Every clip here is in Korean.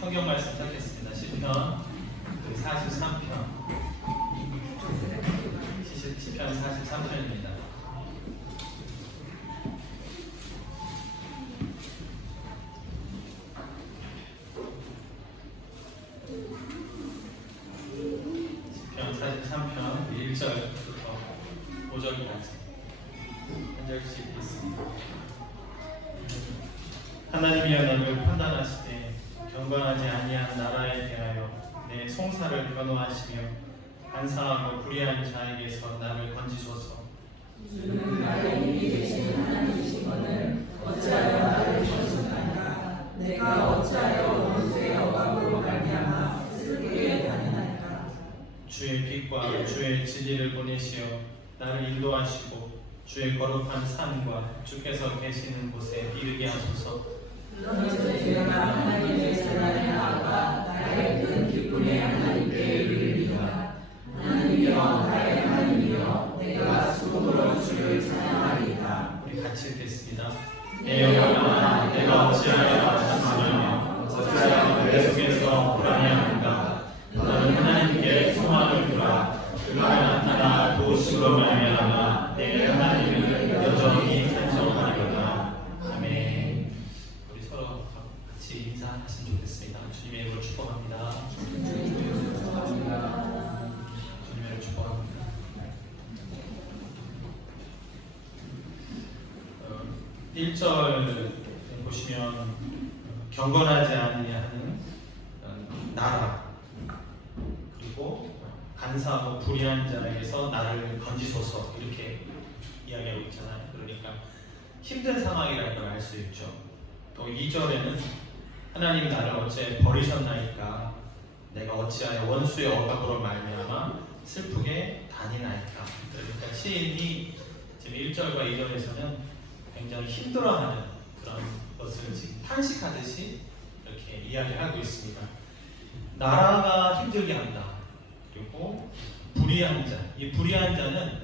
성경 말씀 찾겠습니다. 시편 43편. 시편 43편입니다. 시편 43편 1절부터 5절까지 한 절씩 읽겠습니다. 하나님이여 너를 판단하시되 경건하지 아니한 나라에 대하여 내 송사를 변호하시며 간사하고 불의한 자에게서 나를 건지소서. 주는 나의 힘이 되신 하나님이시거늘 어찌하여 나를 저주하나이까. 내가 어찌하여 원수의 억압으로 말미암아 슬프게 다니나이까. 주의 빛과 주의 진리를 보내시어 나를 인도하시고 주의 거룩한 산과 주께서 계시는 곳에 이르게 하소서. 그러면서 제가 하나님의 재단에 나아가 나의 큰 기쁨의 하나님께 이르리라. 하나님이여 나의 하나님이여 내가 수고로 주를 찬양하리이다. 우리 같이 읽겠습니다. 내 영혼아 내가 어찌하여 자만하며 어찌하여 내 속에서 불안해하는가. 너는 하나님께 소망을 두라. 그가 나타나 도우심으로 말미암아 내 하나님을 여전히 찬송하리로다. 아멘. 우리 서로 같이 인사하시면 좋겠습니다. 주님의 이름으로 축복합니다. 주님의 이름으로 축복합니다. 1절 보시면 경건하지 아니하는 나라, 그리고 간사하고 불의한 자에게서 나를 건지소서, 이렇게 이야기하고 있잖아요. 그러니까 힘든 상황이라는 걸 알 수 있죠. 또 2절에는 하나님 나를 어째 버리셨나이까. 내가 어찌하여 원수의 억압으로 말미암아 슬프게 다니나이까. 그러니까 시인이 지금 1절과 2절에서는 굉장히 힘들어하는 그런 것을 지금 탄식하듯이 이렇게 이야기하고 있습니다. 나라가 힘들게 한다. 그리고 불의한 자. 이 불의한 자는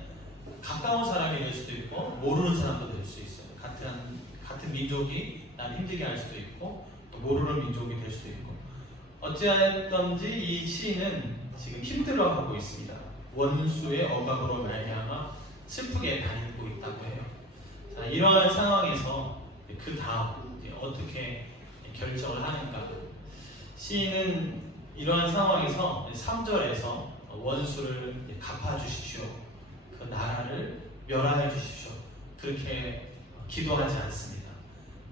가까운 사람이 될 수도 있고 모르는 사람도 될 수 있어요. 같은 민족이 날 힘들게 할 수도 있고 또 모르는 민족이 될 수도 있고, 어찌하였던지 이 시인은 지금 힘들어하고 있습니다. 원수의 억압으로 말미암아 슬프게 다니고 있다고 해요. 자, 이러한 상황에서 그 다음 어떻게 결정을 하는가. 시인은 이러한 상황에서 3절에서 원수를 갚아주십시오, 그 나라를 멸하여 주십시오, 그렇게 기도하지 않습니다.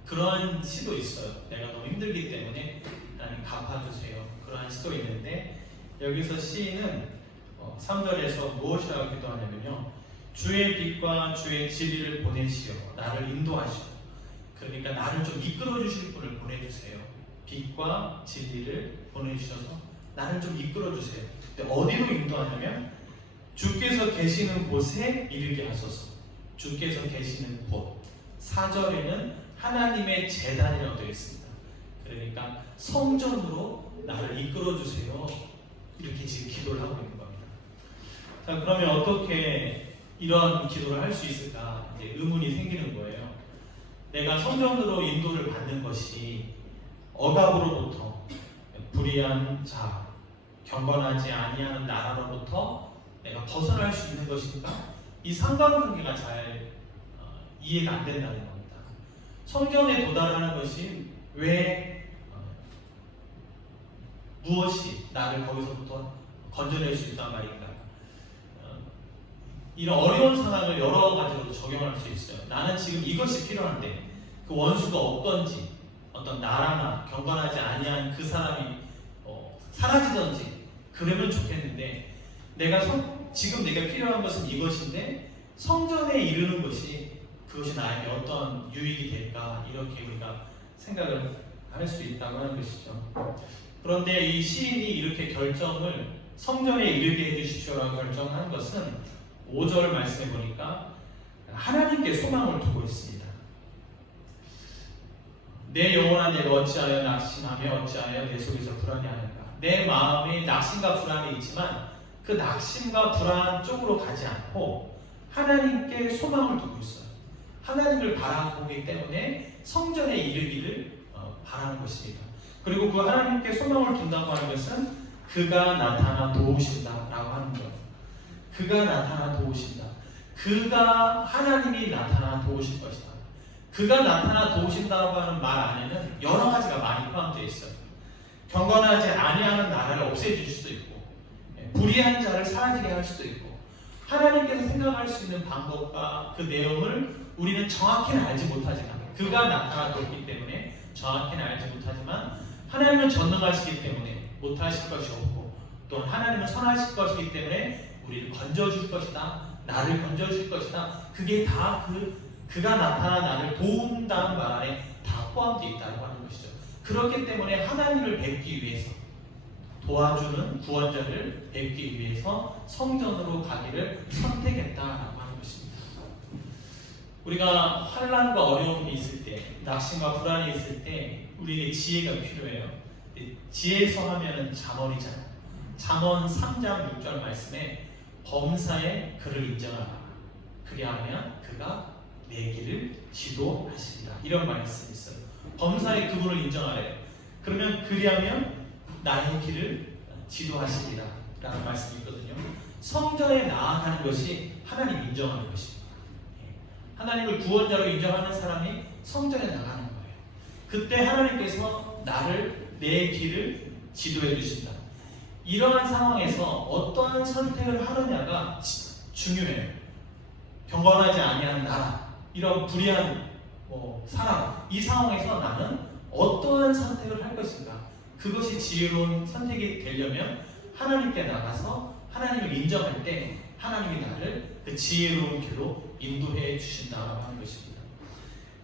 그러한 시도 있어요. 내가 너무 힘들기 때문에 하나님 갚아주세요, 그러한 시도 있는데, 여기서 시인은 3절에서 무엇이라고 기도하냐면요, 주의 빛과 주의 진리를 보내시어 나를 인도하시오. 그러니까 나를 좀 이끌어 주실 분을 보내주세요. 빛과 진리를 보내주셔서 나를 좀 이끌어 주세요. 근데 어디로 인도하냐면 주께서 계시는 곳에 이르게 하소서. 주께서 계시는 곳. 4절에는 하나님의 제단이라고 되어 있습니다. 그러니까 성전으로 나를 이끌어 주세요, 이렇게 지금 기도를 하고 있는 겁니다. 자, 그러면 어떻게 이런 기도를 할 수 있을까? 이제 의문이 생기는 거예요. 내가 성전으로 인도를 받는 것이 억압으로부터, 불의한 자, 경건하지 아니하는 나라로부터 내가 벗어날 수 있는 것인가? 이 상관관계가 잘 이해가 안 된다는 겁니다. 성전에 도달하는 것이 왜 무엇이 나를 거기서부터 건져낼 수 있단 말인가? 이런 어려운 상황을 여러 가지로 적용할 수 있어요. 나는 지금 이것이 필요한데 그 원수가 없던지, 어떤 나라나 경건하지 아니한 그 사람이 사라지던지 그러면 좋겠는데, 지금 내가 필요한 것은 이것인데 성전에 이르는 것이 그것이 나에게 어떤 유익이 될까, 이렇게 우리가 생각을 할 수 있다고 하는 것이죠. 그런데 이 시인이 이렇게 결정을 성전에 이르게 해주십시오라고 결정한 것은 5절 말씀해 보니까 하나님께 소망을 두고 있습니다. 내 영혼아 내가 어찌하여 낙심하며 어찌하여 내 속에서 불안해하는가. 내 마음에 낙심과 불안이 있지만 그 낙심과 불안 쪽으로 가지 않고 하나님께 소망을 두고 있어요. 하나님을 바라보기 때문에 성전에 이르기를 바라는 것입니다. 그리고 그 하나님께 소망을 둔다고 하는 것은 그가 나타나 도우신다라고 하는 거예요. 그가 나타나 도우신다. 그가 하나님이 나타나 도우실 것이다. 그가 나타나 도우신다고 하는 말 안에는 여러 가지가 많이 포함되어 있어요. 경건하지 아니하는 나라를 없애줄 수도 있고, 불의한 자를 사라지게 할 수도 있고, 하나님께서 생각할 수 있는 방법과 그 내용을 우리는 정확히는 알지 못하지만, 그가 나타나 도우기 때문에 정확히는 알지 못하지만, 하나님은 전능하시기 때문에 못하실 것이 없고, 또한 하나님은 선하실 것이기 때문에 우리를 건져줄 것이다, 나를 건져줄 것이다. 그게 다 그가 나타나 나를 도운다는 말 안에 다 포함되어 있다고 하는 것이죠. 그렇기 때문에 하나님을 뵙기 위해서, 도와주는 구원자를 뵙기 위해서 성전으로 가기를 선택했다라고 하는 것입니다. 우리가 환난과 어려움이 있을 때, 낙심과 불안이 있을 때 우리에게 지혜가 필요해요. 지혜서 하면은 잠언이잖아요. 잠언 3장 6절 말씀에 범사의 그를 인정하라. 그리하면 그가 내 길을 지도하시리라. 이런 말씀이 있어요. 범사의 그분을 인정하래요. 그러면 그리하면 나의 길을 지도하시리라 라는 말씀이 있거든요. 성전에 나아가는 것이 하나님 인정하는 것입니다. 하나님을 구원자로 인정하는 사람이 성전에 나가는 거예요. 그때 하나님께서 내 길을 지도해 주신다. 이러한 상황에서 어떠한 선택을 하느냐가 중요해요. 경건하지 아니한 나라, 이런 불의한 사람, 이 상황에서 나는 어떠한 선택을 할 것인가? 그것이 지혜로운 선택이 되려면 하나님께 나가서 하나님을 인정할 때 하나님이 나를 그 지혜로운 길로 인도해 주신다고 하는 것입니다.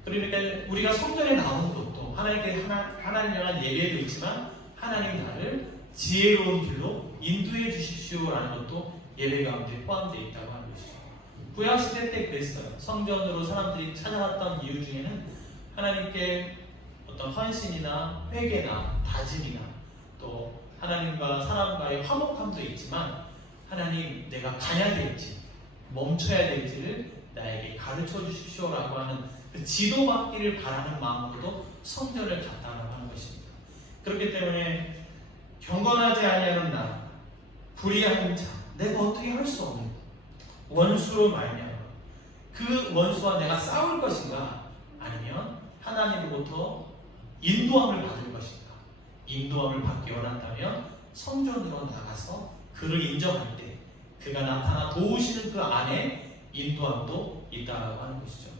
그러니까 우리가 성전에 나오는 것도 하나님께 하나님 향한 예배도 있지만 하나님 나를 지혜로운 길로 인도해 주십시오라는 것도 예배 가운데 포함되어 있다고 하는 것이죠. 구약시대 때 그랬어요. 성전으로 사람들이 찾아왔던 이유 중에는 하나님께 어떤 헌신이나 회개나 다짐이나 또 하나님과 사람과의 화목함도 있지만 하나님 내가 가야 될지 멈춰야 될지를 나에게 가르쳐 주십시오라고 하는 그 지도받기를 바라는 마음으로도 성전을 갔다라고 하는 것입니다. 그렇기 때문에 경건하지 아니하는 나, 불의한 자, 내가 어떻게 할 수 없는 원수로 말미암아 그 원수와 내가 싸울 것인가, 아니면 하나님으로부터 인도함을 받을 것인가. 인도함을 받기 원한다면 성전으로 나가서 그를 인정할 때 그가 나타나 도우시는 그 안에 인도함도 있다라고 하는 것이죠.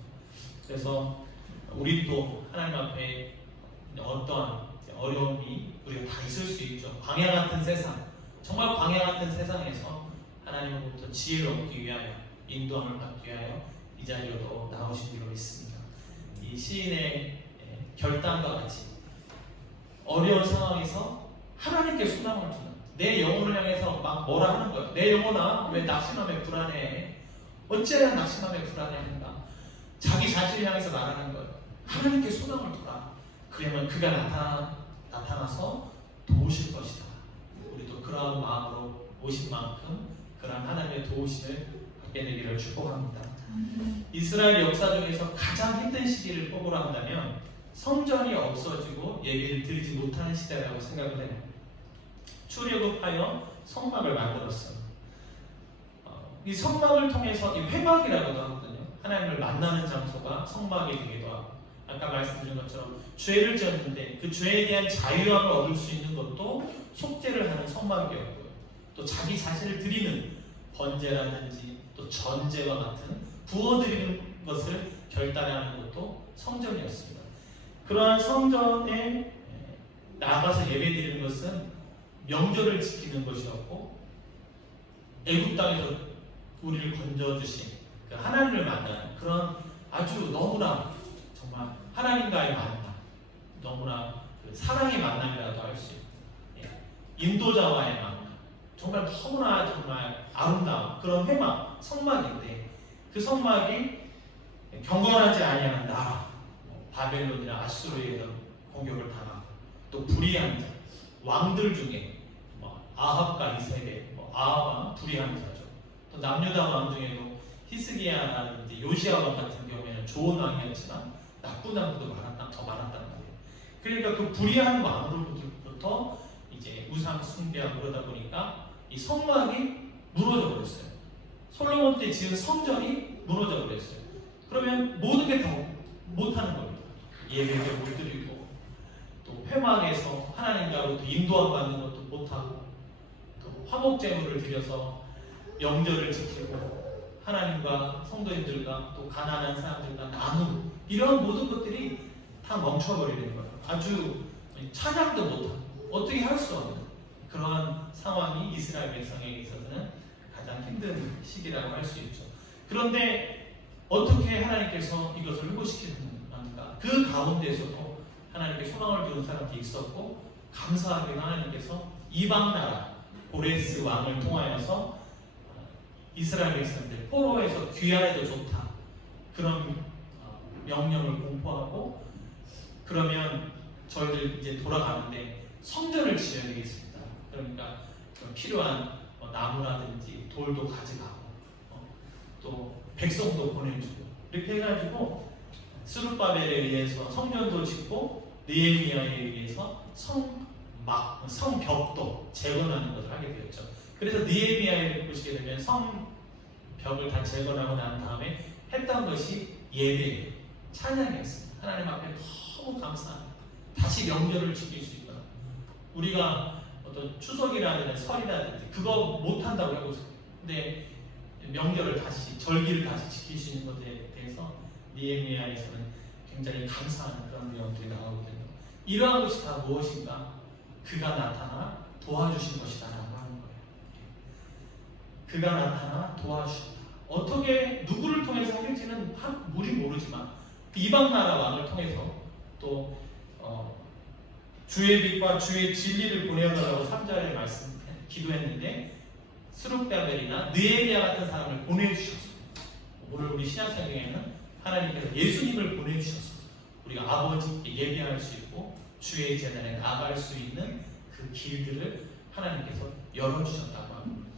그래서 우리도 하나님 앞에 어떠한 어려움이 우리가 다 있을 수 있죠. 광야 같은 세상, 정말 광야 같은 세상에서 하나님으로부터 지혜를 얻기 위하여, 인도함을 받기 위하여 이 자리로도 나오신 줄로 믿습니다. 이 시인의 결단과 같이 어려운 상황에서 하나님께 소망을 두는, 내 영혼을 향해서 막 뭐라 하는 거예요. 내 영혼아, 왜 낙심하며 불안해? 어째야 낙심하며 불안해한가? 자기 자신을 향해서 말하는 거예요. 하나님께 소망을 두라. 그러면 그가 나타나서 도우실 것이다. 우리도 그러한 마음으로 오신 만큼 그러한 하나님의 도우심을 받게 되기를 축복합니다. 이스라엘 역사 중에서 가장 힘든 시기를 꼽으라 한다면 성전이 없어지고 예배를 드리지 못하는 시대라고 생각을 해요. 출애굽하여 성막을 만들었어요. 이 성막을 통해서 이 회막이라고도 하거든요. 하나님을 만나는 장소가 성막이 되기도 하고, 아까 말씀드린 것처럼 죄를 지었는데 그 죄에 대한 자유함을 얻을 수 있는 것도 속죄를 하는 성막이었고요. 또 자기 자신을 드리는 번제라든지 또 전제와 같은 부어드리는 것을 결단하는 것도 성전이었습니다. 그러한 성전에 나가서 예배드리는 것은 명절을 지키는 것이었고, 애굽 땅에서 우리를 건져주신 그 하나님을 만나는 그런 아주 너무나 정말 하나님과의 만남, 너무나 그 사랑의 만남이라도 할 수 있는 인도자와의 만남, 정말 너무나 정말 아름다운 그런 회막, 성막인데 그 성막이 경건하지 아니하는 나라, 바벨론이나 아수르에서 공격을 당하고, 또 불의한 자, 왕들 중에 아합과 이세벨, 아합은 불의한 자죠. 또 남유다 왕 중에도 히스기야라든지 요시야 왕 같은 경우에는 좋은 왕이었지만 나쁜 왕도 더 많았단 말이에요. 그러니까 그 불의한 마음으로부터 이제 우상 숭배하고 그러다 보니까 이 성막이 무너져 버렸어요. 솔로몬 때 지은 성전이 무너져 버렸어요. 그러면 모든 게 다 못하는 겁니다. 예배도 못 드리고 또 회막에서 하나님과로부터 인도함 받는 것도 못하고 또 화목제물을 드려서 명절을 지키고 하나님과 성도님들과 또 가난한 사람들과 나누고 이런 모든 것들이 다 멈춰버리는 거예요. 아주 찬양도 못하고 어떻게 할 수 없는 그러한 상황이 이스라엘 백성에게 있어서는 가장 힘든 시기라고 할 수 있죠. 그런데 어떻게 하나님께서 이것을 회복시키는가? 그 가운데서도 하나님께 소망을 두는 사람들이 있었고 감사하게 하나님께서 이방 나라 고레스 왕을 통하여서 이스라엘 백성들 포로에서 귀환해도 좋다 그런 명령을 공포하고 그러면 저희들 이제 돌아가는데 성전을 지어야 되겠습니다. 그러니까 필요한 나무라든지 돌도 가져가고 또 백성도 보내주고 이렇게 해가지고 스룹바벨에 의해서 성전도 짓고 느헤미야에 의해서 성벽도 재건하는 것을 하게 되었죠. 그래서 느헤미야에 보시게 되면 성벽을 다 재건하고 난 다음에 했던 것이 예배, 찬양이었습니다. 하나님 앞에 너무 감사합니다. 다시 명절을 지킬 수 있도록 우리가 어떤 추석이라든지 설이라든지 그거 못한다고 하고 있어요. 근데 명절을 다시 절기를 다시 지킬 수 있는 것에 대해서 느헤미야에서는 굉장히 감사하는 그런 내용들이 나오거든요. 이러한 것이 다 무엇인가? 그가 나타나 도와주신 것이다라고 하는 거예요. 그가 나타나 도와주신다. 어떻게 누구를 통해서 하길지는 우리 모르지만 이방 나라 왕을 통해서 또 주의 빛과 주의 진리를 보내어달라고 3절에 말씀 기도했는데 스룹바벨이나 느헤미야 같은 사람을 보내주셨어요. 오늘 우리 신약성경에는 하나님께서 예수님을 보내주셨어요. 우리가 아버지께 예배할 수 있고 주의 재단에 나갈 수 있는 그 길들을 하나님께서 열어주셨다고 합니다.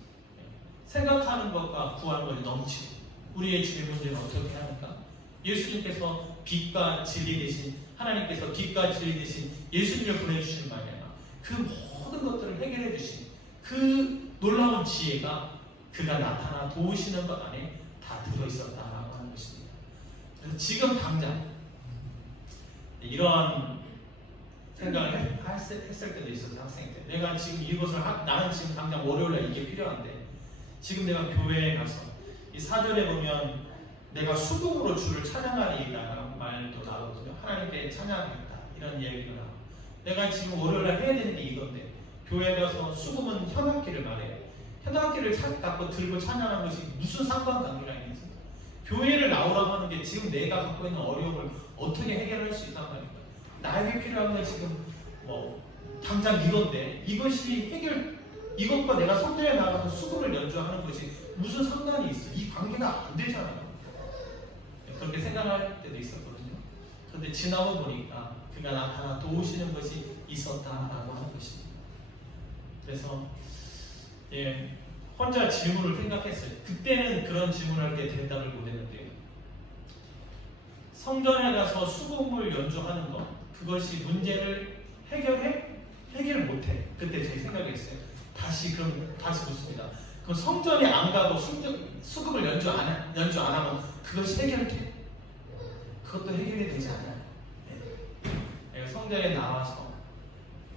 생각하는 것과 구하는 것이 넘치고 우리의 주의 문제는 어떻게 하는가? 예수님께서 빛과 진리 되신 하나님께서 빛과 진리 되신 예수님을 보내주신 말이야. 그 모든 것들을 해결해 주신 그 놀라운 지혜가 그가 나타나 도우시는 것 안에 다 들어있었다라고 하는 것입니다. 그래서 지금 당장 이러한 생각을 했을 때도 있었어요. 학생 때 내가 지금 이것을 나는 지금 당장 월요일날 이게 필요한데 지금 내가 교회에 가서 이 4절에 보면 내가 수금으로 주를 찬양하리라는 말도 나오거든요. 하나님께 찬양하겠다 이런 얘기가 나와요. 내가 지금 월요일날 해야 되는 게 이건데 교회에 가서 수금은 현악기를 말해요. 현악기를 갖고 들고 찬양하는 것이 무슨 상관관계가 있는지 교회를 나오라고 하는 게 지금 내가 갖고 있는 어려움을 어떻게 해결할 수 있단 말입니다. 나에게 필요한 건 지금 당장 이건데 이것이 이것과 내가 성전에 나가서 수금을 연주하는 것이 무슨 상관이 있어? 이 관계가 안 되잖아요. 그렇게 생각할 때도 있었거든요. 그런데 지나고 보니까 그가 나타나 도우시는 것이 있었다라고 하는 것입니다. 그래서 혼자 질문을 생각했어요. 그때는 그런 질문할 때 대답을 못했는데요. 성전에 가서 수금을 연주하는 것 그것이 문제를 해결 못해. 그때 제 생각이었어요. 다시 묻습니다. 그럼 성전에 안 가고 수금을 연주 안 하면 그것이 해결돼? 그것도 해결이 되지 않아요. 내가 성전에 나와서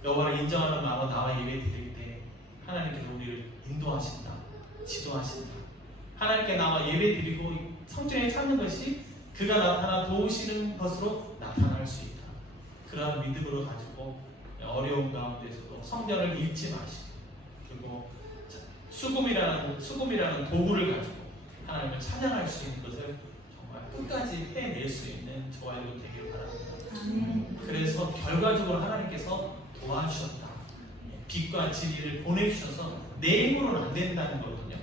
여호와를 인정하는 마음으로 나와 예배 드릴 때 하나님께서 우리를 인도하신다, 지도하신다. 하나님께 나와 예배 드리고 성전에 찾는 것이 그가 나타나 도우시는 것으로 나타날 수 있다. 그러한 믿음으로 가지고 어려운 가운데서도 성전을 잃지 마시고 그리고 수금이라는 도구를 가지고 하나님을 찬양할 수 있는 것을 정말 끝까지 해낼 수 있는 저와 여러분 되기를 바랍니다. 그래서 결과적으로 하나님께서 도와주셨다. 빛과 진리를 보내주셔서 내 힘으로는 안 된다는 거거든요.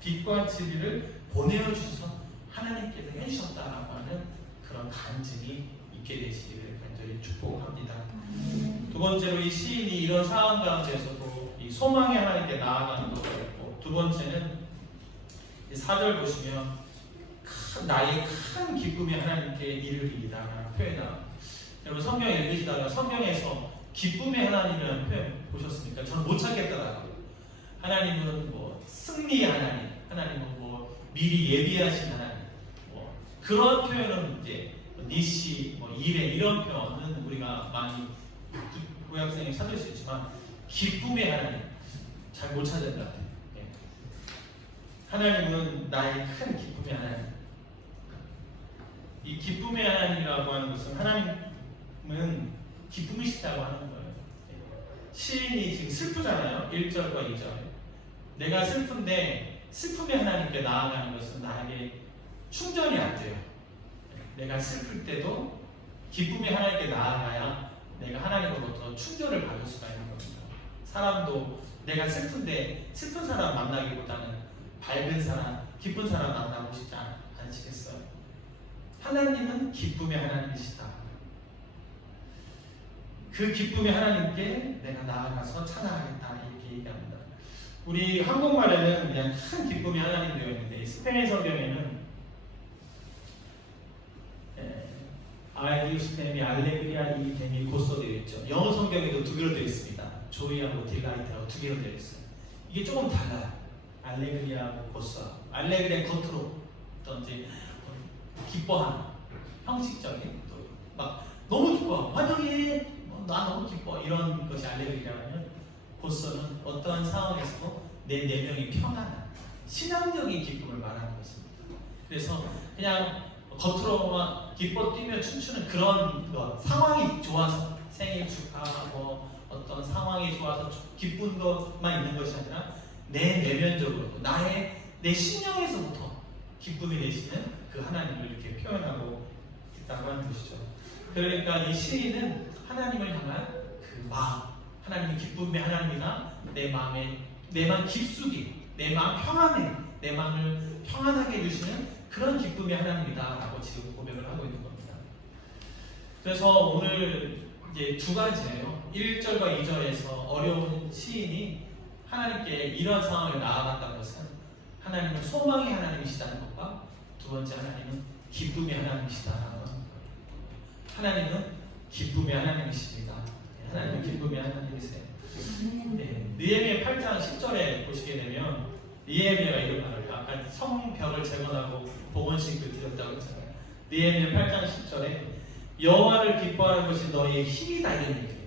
빛과 진리를 보내주셔서 하나님께서 해주셨다라고 하는 그런 간증이 있게 되시기를 간절히 축복합니다. 두 번째로 이 시인이 이런 상황 가운데서도 이 소망의 하나님께 나아가는 것을 했고, 두 번째는 4절 보시면 나의 큰 기쁨이 하나님께 이르리이다라는 표현을 여러분 성경 읽으시다가 성경에서 기쁨의 하나님이라는 표현 보셨습니까? 저는 못 찾겠더라고요. 하나님은 뭐 승리의 하나님, 하나님은 뭐 미리 예비하신 하나님, 뭐 그런 표현은 이제 니시, 뭐 이레 이런 표현은 우리가 많이 구약성에 찾을 수 있지만 기쁨의 하나님 잘 못 찾은 것 같아요. 예. 하나님은 나의 큰 기쁨의 하나님. 이 기쁨의 하나님이라고 하는 것은 하나님은 기쁨이시다고 하는 거예요. 시인이 지금 슬프잖아요. 1절과 2절. 내가 슬픈데 슬픔의 하나님께 나아가는 것은 나에게 충전이 안 돼요. 내가 슬플 때도 기쁨의 하나님께 나아가야 내가 하나님으로부터 충전을 받을 수가 있는 겁니다. 사람도 내가 슬픈데 슬픈 사람 만나기보다는 밝은 사람, 기쁜 사람 만나고 싶지 않으시겠어요? 하나님은 기쁨의 하나님이시다. 그 기쁨의 하나님께 내가 나아가서 찬양하겠다 이렇게 얘기합니다. 우리 한국말에는 그냥 큰 기쁨의 하나님 되어 있는데 스페인 성경에는 알디우스 댐이 알레그리아 이 댐이 고소 되어 있죠. 영어 성경에도 두 개로 되어 있습니다. 조이하고 딜라이트하고 두 개로 되어 있어요. 이게 조금 달라요. 알레그리아하고 고소. 알레그리아 겉으로 어떤 이제 기뻐하는 형식적인 또 막 너무 기뻐 환영해 나 너무 기뻐 이런 것이 알레그리아면 고소는 어떠한 상황에서도 내 내면이 평안한 신앙적인 기쁨을 말하는 것입니다. 그래서 그냥 겉으로만 기뻐 뛰며 춤추는 그런 것, 상황이 좋아서 생일 축하하고 어떤 상황이 좋아서 기쁜 것만 있는 것이 아니라 내 내면적으로 내 심령에서부터 기쁨이 되시는 그 하나님을 이렇게 표현하고 있다고 하는 것이죠. 그러니까 이 시인은 하나님을 향한 그 마음, 하나님의 기쁨의 하나님이나 내 마음 깊숙이, 내 마음 평안해, 내 마음을 평안하게 해주시는 그런 기쁨의 하나님이다라고 지금 고백을 하고 있는 겁니다. 그래서 오늘 이제 두 가지예요. 1절과 2절에서 어려운 시인이 하나님께 이런 상황을 나아갔다는 것은 하나님은 소망의 하나님이시다는 것과 두 번째 하나님은 기쁨의 하나님이시다라는 겁니다. 하나님은 기쁨의 하나님이십니다. 하나님은 기쁨의 하나님이세요. 네, 느헤미야 8장 10절에 보시게 되면 느헤미야가 이런 말을 해요. 아까 성벽을 재건하고 봉헌식을 드렸다고 했잖아요. 느헤미야 8장 10절에 여호와를 기뻐하는 것이 너희의 힘이다 이런 얘기예요.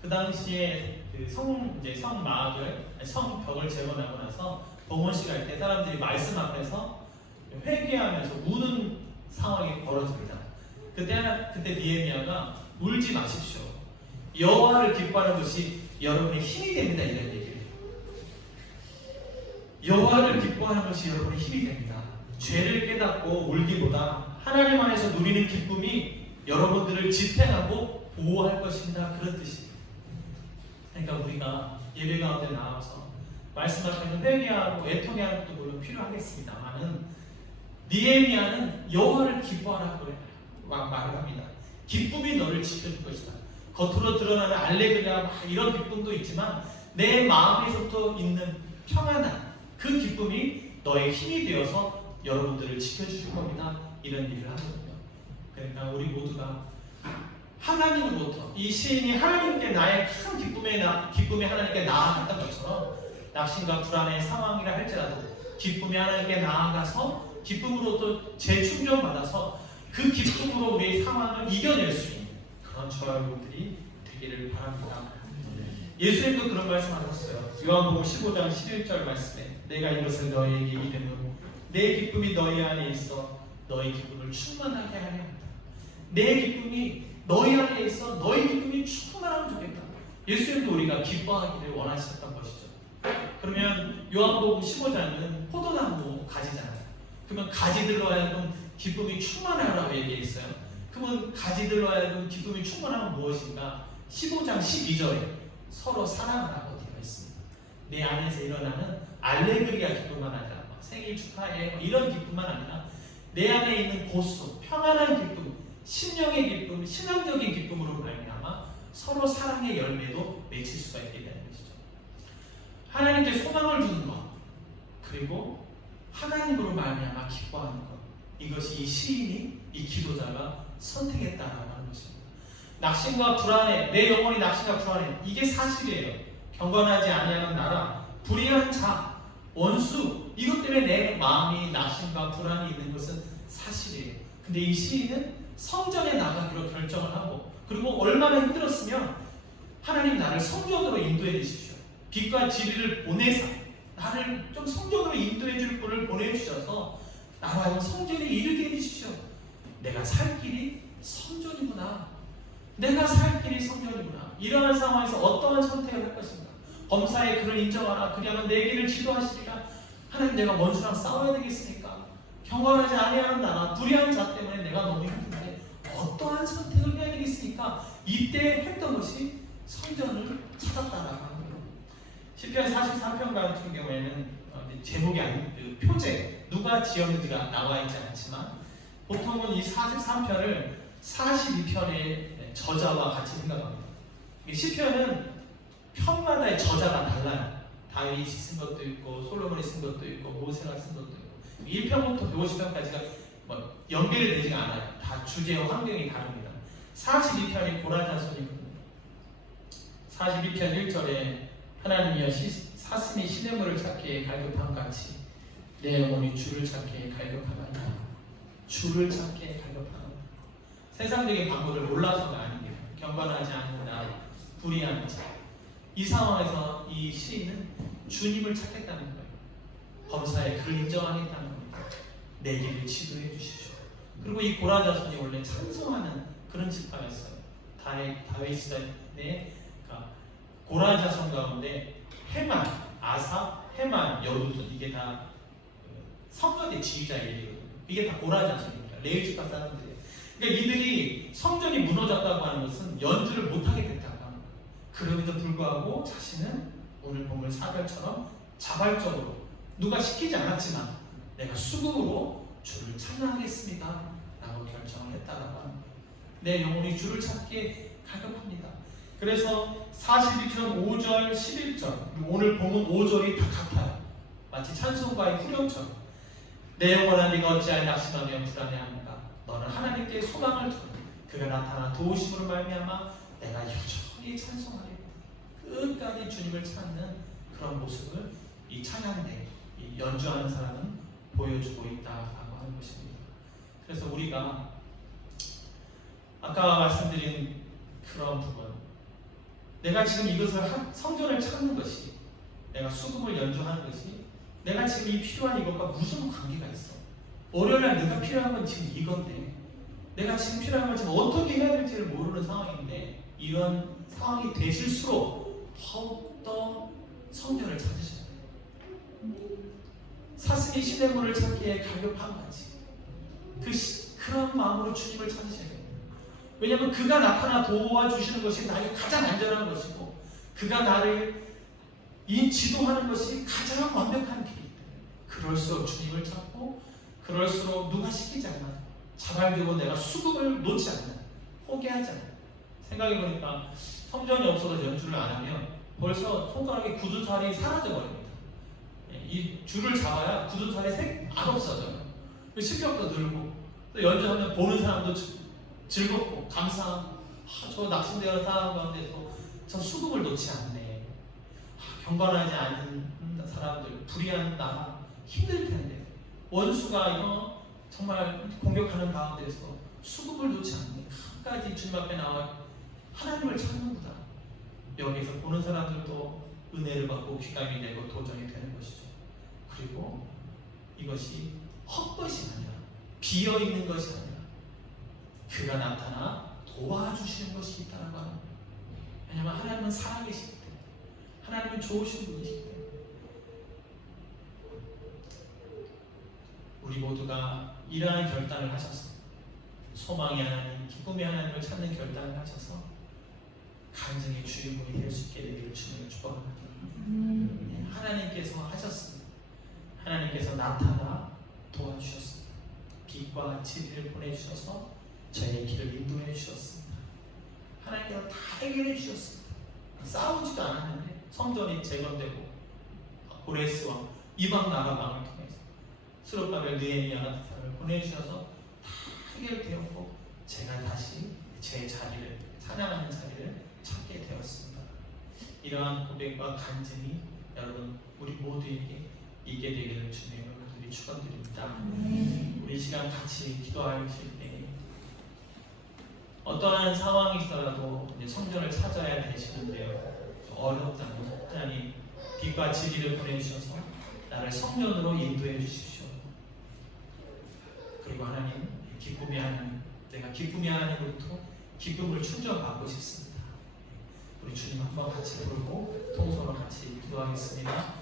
그 당시에 그 성벽을 재건하고 나서 봉헌식 할 때 사람들이 말씀 앞에서 회개하면서 우는 상황이 벌어집니다. 그때 느헤미야가 울지 마십시오. 여호와를 기뻐하는 것이 여러분의 힘이 됩니다. 이런 얘기를 해요. 여호와를 기뻐하는 것이 여러분의 힘이 됩니다. 죄를 깨닫고 울기보다 하나님 안에서 누리는 기쁨이 여러분들을 지탱하고 보호할 것입니다. 그런 뜻입니다. 그러니까 우리가 예배 가운데 나와서 말씀 앞에서 회개하고 애통해하는 것도 물론 필요하겠습니다만은 느헤미야는 여호와를 기뻐하라고 말을 합니다. 기쁨이 너를 지켜줄 것이다. 겉으로 드러나는 알레그리아 이런 기쁨도 있지만 내 마음에서부터 있는 평안한 그 기쁨이 너의 힘이 되어서 여러분들을 지켜주실 겁니다. 이런 얘기를 하거든요. 그러니까 우리 모두가 하나님으로부터 이 시인이 하나님께 나의 큰 기쁨의 하나님께 나아갔던 것처럼 낙심과 불안의 상황이라 할지라도 기쁨의 하나님께 나아가서 기쁨으로부터 재충전받아서 그 기쁨으로 우리의 상황을 이겨낼 수 있는 그런 저와 여러분들이 되기를 바랍니다. 예수님도 그런 말씀하셨어요. 요한복음 15장 11절 말씀에 내가 이것을 너희에게 이르노니 내 기쁨이 너희 안에 있어 너희 기쁨을 충만하게 하려 합니다. 내 기쁨이 너희 안에 있어 너희 기쁨이 충만하면 좋겠다. 예수님도 우리가 기뻐하기를 원하셨던 것이죠. 그러면 요한복음 15장은 포도나무 가지잖아요. 그러면 가지들로 하여금 기쁨이 충만하라고 얘기했어요. 그러면 가지들로 하여금 기쁨이 충만하면 무엇인가? 15장 12절에 서로 사랑하라고 되어 있습니다. 내 안에서 일어나는 알레그리아 기쁨만 아니라 생일 축하해 이런 기쁨만 아니라 내 안에 있는 고소, 평안한 기쁨, 심령의 기쁨, 신앙적인 기쁨으로 말미암아 서로 사랑의 열매도 맺힐 수가 있게 되는 것이죠. 하나님께 소망을 두는 것, 그리고 하나님으로 말미암아 기뻐하는 것, 이것이 이 시인이, 이 기도자가 선택했다라고 하는 것입니다. 낙심과 불안해, 내 영혼이 낙심과 불안해. 이게 사실이에요. 경건하지 아니하는 나라, 불의한 자, 원수, 이것 때문에 내 마음이 낙심과 불안이 있는 것은 사실이에요. 근데 이 시인은 성전에 나가기로 결정을 하고, 그리고 얼마나 힘들었으면 하나님 나를 성전으로 인도해 주십시오. 빛과 진리를 보내사 나를 좀 성전으로 인도해 줄 분을 보내주셔서 나라는 성전에 이르게 해주십시오. 내가 살 길이 성전이구나. 내가 살 길이 성전이구나. 이러한 상황에서 어떠한 선택을 할 것인가? 범사의 그를 인정하라. 그리하면 내 길을 지도하시리라. 하나님, 내가 원수랑 싸워야 되겠습니까? 경건하지 아니하는 나라, 불의한 자 때문에 내가 너무 힘든데 어떠한 선택을 해야 되겠습니까? 이때 했던 것이 성전을 찾았다라고 하는 거예요. 시편 43편 같은 경우에는 제목이 아닌 그 표제, 누가 지었는지가 나와 있지 않지만 보통은 이 43편을 42편의 저자와 같이 생각합니다. 시편은 편마다의 저자가 달라요. 다윗이 쓴 것도 있고 솔로몬이 쓴 것도 있고 모세가 쓴 것도 있고 1편부터 150편까지가 뭐 연결되지가 않아요. 다 주제와 환경이 다릅니다. 42편이 고라자손이거든요. 42편 1절에 하나님이여 사슴이 시냇물을 찾기에 갈급함 같이 내 영혼이 주를 찾기에 갈급하나니 주를 찾기에 갈급하나니. 세상적인 방법을 몰라서가 아닙니다. 경건하지 않는 나, 불의한 자. 이 상황에서 이 시인은 주님을 찾겠다는 거예요. 범사에 그를 인정하겠다는 겁니다. 내 길을 지도해 주시죠. 그리고 이 고라자손이 원래 찬송하는 그런 지파였어요. 다윗 시대의 고라자손 가운데 헤만, 아삽, 헤만, 여두둔, 이게 다 성전의 지휘자 얘기거든요. 이게 다 고라자손입니다. 레위 지파 사람들이에요. 그러니까 이들이 성전이 무너졌다고 하는 것은 연주를 못하게 됐다고 하는 거예요. 그럼에도 불구하고 자신은 오늘 본문 4절처럼 자발적으로 누가 시키지 않았지만 내가 수금으로 주를 찬양하겠습니다 라고 결정을 했다라고 하는 거예요. 내 영혼이 주를 찾기에 갈급합니다. 그래서 42편 5절, 11절, 오늘 본문 5절이 다 같아요. 마치 찬송가의 후렴처럼 내 영혼아 네가 어찌하여 낙심하며 불안해하는가. 너는 하나님께 소망을 두고 그가 나타나 도우심으로 말미암아 내가 여전히 찬송하리로다. 끝까지 주님을 찾는 그런 모습을 이 찬양대, 이 연주하는 사람은 보여주고 있다라고 하는 것입니다. 그래서 우리가 아까 말씀드린 그런 부분, 내가 지금 이것을 성전을 찾는 것이, 내가 수금을 연주하는 것이 내가 지금 이 필요한 이것과 무슨 관계가 있어? 월요일날 내가 필요한 건 지금 이건데 내가 지금 필요한 걸 지금 어떻게 해야 될지를 모르는 상황인데, 이런 상황이 되실수록 더욱더 성전을 찾으셔야 돼요. 사슴이 시냇물을 찾기에 갈급한 같이 그런 마음으로 주님을 찾으셔야 돼요. 왜냐하면 그가 나타나 도와주시는 것이 나에게 가장 안전한 것이고 그가 나를 지도하는 것이 가장 완벽한 길이기 때문에 그럴수록 주님을 찾고, 그럴수록 누가 시키지 않나, 자발적으로 내가 수금을 놓지 않는, 포기하지 않는. 생각해보니까 성전이 없어서 연주를 안 하면 벌써 손가락에 굳은 살이 사라져버립니다. 이 줄을 잡아야 굳은 살이 안 없어져요. 실력도 늘고 또 연주하면 보는 사람도 즐겁고 감사하고, 저 낙심되어 사람 가운데서 저 수금을 놓지 않네. 경건하지 않은 사람들, 불의한 나라 힘들 텐데 원수가 이거 정말 공격하는 가운데서 수금을 놓지 않네. 끝까지 주님 앞에 나와 하나님을 찾는구나. 여기서 보는 사람들도 은혜를 받고 귀감이 되고 도전이 되는 것이죠. 그리고 이것이 헛것이 아니라, 비어있는 것이 아니라 그가 나타나 도와주시는 것이 있다는 거예요. 왜냐하면 하나님은 살아계시기 때문에, 하나님은 좋으신 분이시기 때문에. 우리 모두가 이러한 결단을 하셔서 소망의 하나님, 기쁨의 하나님을 찾는 결단을 하셔서 간증의 주인공이 될 수 있게 되기를 주님을 축복합니다. 하나님께서 하셨습니다. 하나님께서 나타나 도와주셨습니다. 빛과 진리를 보내주셔서 저의 길을 인도해 주셨습니다. 하나님께서 다 해결해 주셨습니다. 싸우지도 않았는데 성전이 재건되고 고레스 왕, 이방 나라 왕을 통해서 스룹바벨, 느헤미야 같은 사람을 보내주셔서 다 해결되었고 제가 다시 제 자리를 찬양하는 자리를 찾게 되었습니다. 이러한 고백과 간증이 여러분 우리 모두에게 있게 되기를 주님의 이름으로 축원드립니다. 우리 시간 같이 기도하실 때 어떠한 상황이더라도 이제 성전을 찾아야 되시는데요. 어렵다면 하나님 빛과 진리를 보내주셔서 나를 성전으로 인도해 주십시오. 그리고 하나님 기쁨의 하나님, 내가 기쁨의 하나님으로부터 기쁨을 충전받고 싶습니다. 우리 주님 한번 같이 부르고 통성으로 같이 기도하겠습니다.